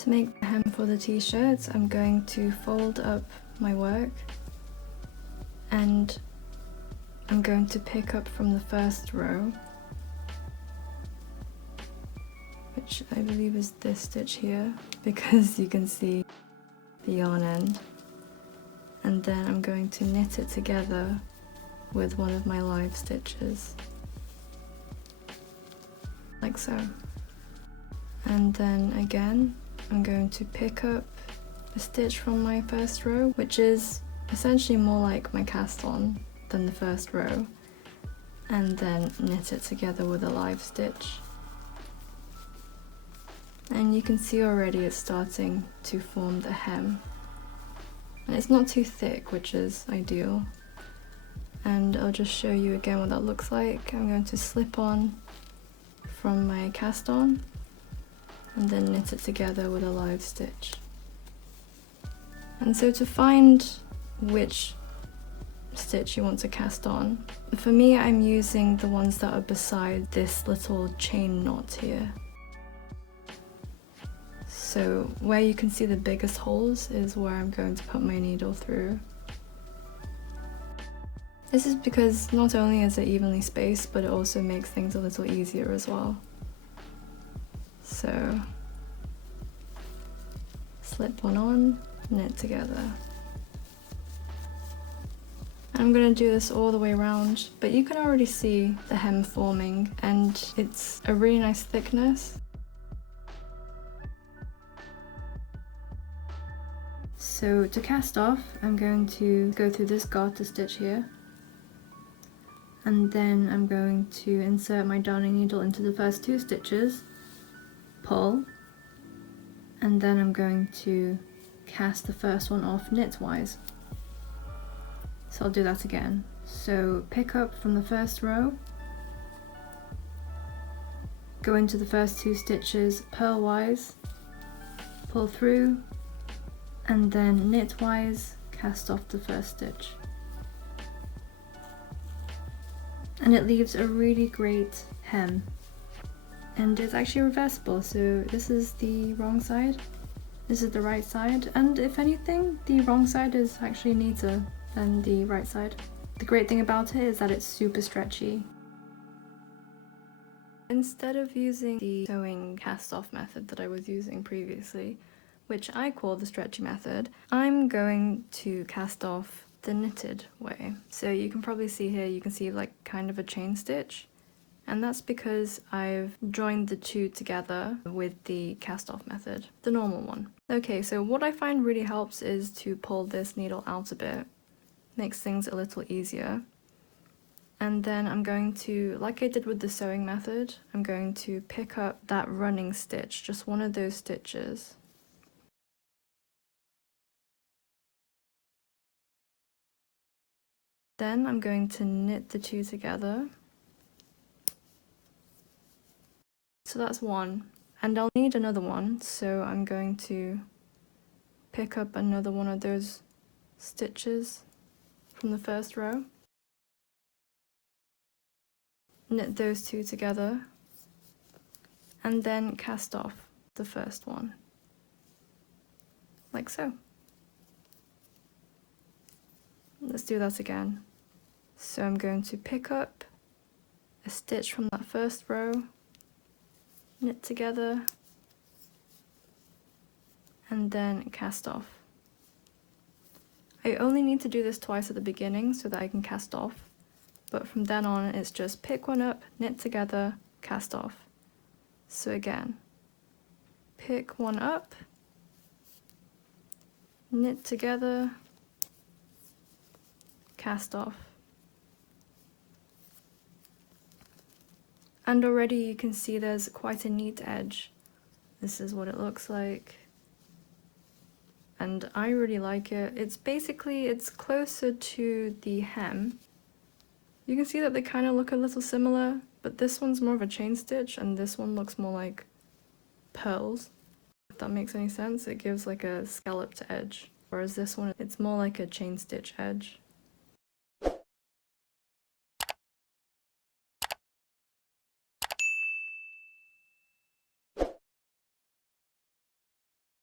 To make the hem for the t-shirts, I'm going to fold up my work and I'm going to pick up from the first row, which I believe is this stitch here, because you can see the yarn end. And then I'm going to knit it together with one of my live stitches, like so. And then again, I'm going to pick up a stitch from my first row, which is essentially more like my cast on than the first row, and then knit it together with a live stitch. And you can see already it's starting to form the hem. And it's not too thick, which is ideal. And I'll just show you again what that looks like. I'm going to slip on from my cast on and then knit it together with a live stitch. And so to find which stitch you want to cast on, for me I'm using the ones that are beside this little chain knot here. So where you can see the biggest holes is where I'm going to put my needle through. This is because not only is it evenly spaced, but it also makes things a little easier as well. So slip one on, knit together. I'm going to do this all the way around, but you can already see the hem forming and it's a really nice thickness. So to cast off, I'm going to go through this garter stitch here, and then I'm going to insert my darning needle into the first two stitches, pull, and then I'm going to cast the first one off knitwise. So I'll do that again. So pick up from the first row, go into the first two stitches purlwise, pull through, and then knitwise cast off the first stitch. And it leaves a really great hem. And it's actually reversible, so this is the wrong side, this is the right side, and if anything, the wrong side is actually neater than the right side. The great thing about it is that it's super stretchy. Instead of using the sewing cast-off method that I was using previously, which I call the stretchy method, I'm going to cast off the knitted way. So you can probably see here, you can see like kind of a chain stitch, and that's because I've joined the two together with the cast-off method, the normal one. Okay, so what I find really helps is to pull this needle out a bit. Makes things a little easier. And then I'm going to, like I did with the sewing method, I'm going to pick up that running stitch, just one of those stitches. Then I'm going to knit the two together. So that's one, and I'll need another one, so I'm going to pick up another one of those stitches from the first row, knit those two together, and then cast off the first one, like so. Let's do that again. So I'm going to pick up a stitch from that first row, knit together, and then cast off. I only need to do this twice at the beginning so that I can cast off, but from then on it's just pick one up, knit together, cast off. So again, pick one up, knit together, cast off. And already you can see there's quite a neat edge. This is what it looks like. And I really like it. It's basically, it's closer to the hem. You can see that they kind of look a little similar, but this one's more of a chain stitch and this one looks more like pearls. If that makes any sense, it gives like a scalloped edge. Whereas this one, it's more like a chain stitch edge.